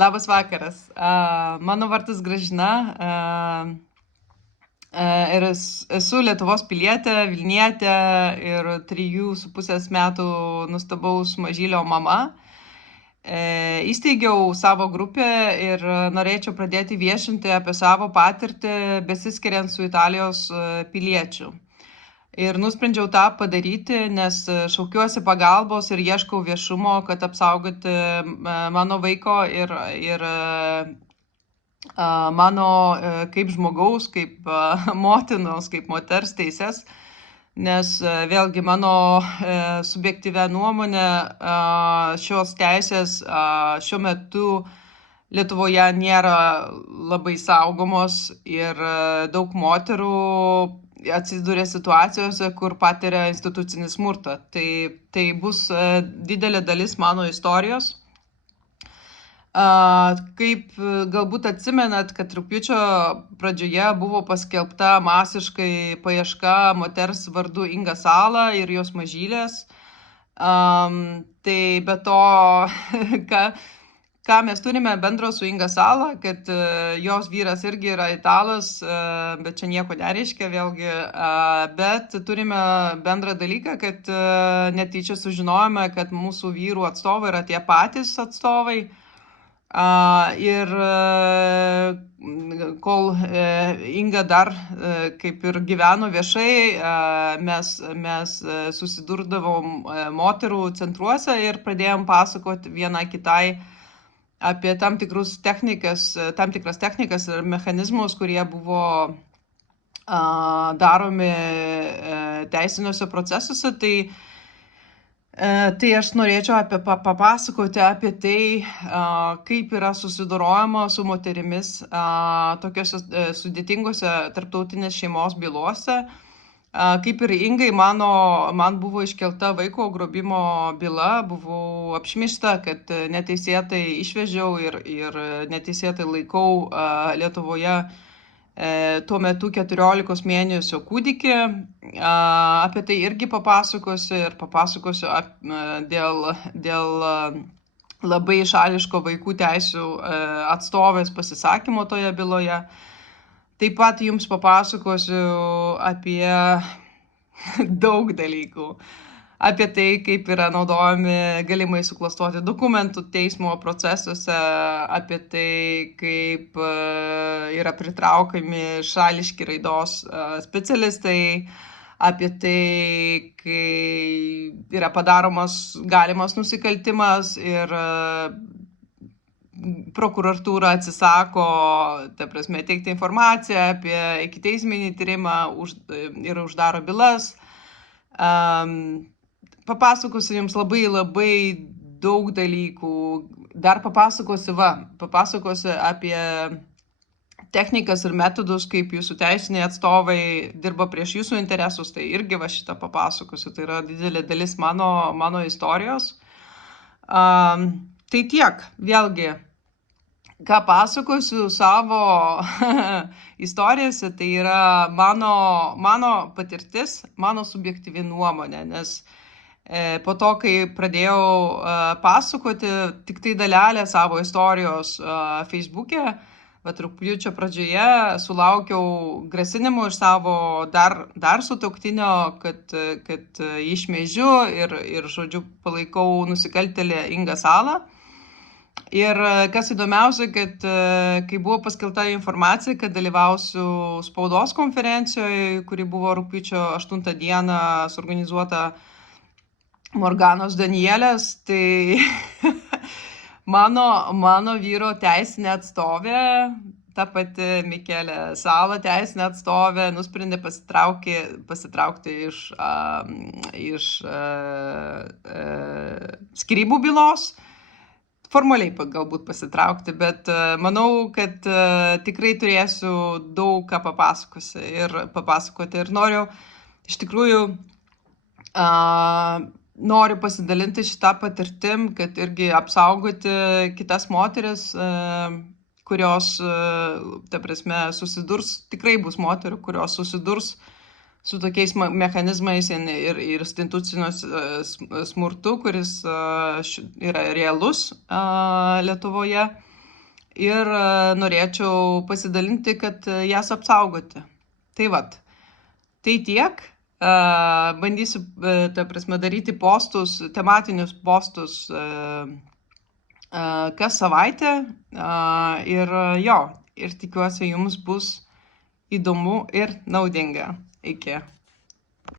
Labas vakaras. Mano vardas Gražina ir esu Lietuvos pilietė, Vilnietė ir 3,5 metų nuostabaus mažylio mama. Įsteigiau savo grupę ir norėčiau pradėti viešinti apie savo patirtį besiskiriant su Italijos piliečiu. Ir nusprendžiau tą padaryti, nes šaukiuosi pagalbos ir ieškau viešumo, kad apsaugoti mano vaiko ir mano kaip žmogaus, kaip motinos, kaip moters teises. Nes vėlgi mano subjektyvia nuomonė šios teisės šiuo metu Lietuvoje nėra labai saugomos ir daug moterų atsiduria situacijose, kur patiria institucinį smurtą. Tai bus didelė dalis mano istorijos. Kaip galbūt atsimenat, kad rugpjūčio pradžioje buvo paskelbta masiškai paieška moters vardu Inga Sala ir jos mažylės. Tai be to, ką mes turime bendro su Inga Sala, kad jos vyras irgi yra italas, bet čia nieko nereiškia vėlgi, bet turime bendrą dalyką, kad netyčia sužinojome, kad mūsų vyrų atstovai yra tie patys atstovai. Ir kol Inga dar kaip ir gyveno viešai, mes susidurdavom moterų centruose ir pradėjom pasakoti viena kitai apie tam tikras technikas ir mechanizmus, kurie buvo daromi teisiniuose procesuose. Tai aš norėčiau papasakoti apie tai, kaip yra susidorojama su moterimis tokiuose sudėtingose tarptautinės šeimos bylose. Kaip ir Ingai, man buvo iškelta vaiko grobimo byla, buvau apšmeižta, kad neteisėtai išvežiau ir neteisėtai laikau Lietuvoje tuo metu 14 mėnesių kūdikį. Apie tai irgi papasakosiu ir papasakosiu dėl labai šališko vaikų teisių atstovės pasisakymo toje byloje. Taip pat jums papasakosiu apie daug dalykų. Apie tai, kaip yra naudojami galimai suklastoti dokumentų teismo procesuose, apie tai, kaip yra pritraukiami šališki raidos specialistai, apie tai, kai yra padaromas galimas nusikaltimas ir prokuratūra atsisako, teikti informaciją apie ikiteisminį tyrimą ir uždaro bylas. Papasakosiu jums labai daug dalykų. Dar papasakosiu apie technikas ir metodus, kaip jūsų teisiniai atstovai dirba prieš jūsų interesus. Tai irgi šitą papasakosiu. Tai yra didelė dalis mano istorijos. Tai tiek, vėlgi, ką pasakosiu savo istorijose, tai yra mano patirtis, mano subjektyvi nuomonė, nes po to, kai pradėjau pasakoti tik tai dalelę savo istorijos Facebook'e, rugpjūčio pradžioje sulaukiau grasinimų iš savo dar sutuoktinio, kad išmeižiu ir žodžiu, palaikau nusikaltėlę Ingą Salą. Ir kas įdomiausia, kad kai buvo paskelbta informacija, kad dalyvausiu spaudos konferencijoje, kuri buvo rugpjūčio 8 dieną suorganizuota Morganos Danielės, tai mano vyro teisinė atstovė, ta pati Mikelė Sala teisinė atstovė, nusprendė pasitraukti iš skyrybų bylos. Formaliai galbūt pasitraukti, bet manau, kad tikrai turėsiu daug ką papasakoti ir noriu iš tikrųjų noriu pasidalinti šitą patirtim, kad irgi apsaugoti kitas moteris, kurios, tikrai bus moterų, kurios susidurs su tokiais mechanizmais ir instituciniu smurtu, kuris yra realus Lietuvoje. ir norėčiau pasidalinti, kad jas apsaugoti. Tai vat, tai tiek. Bandysiu, ta prasme, daryti postus, tematinius postus kas savaitę ir jo, ir tikiuosi jums bus įdomu ir naudinga. Iki.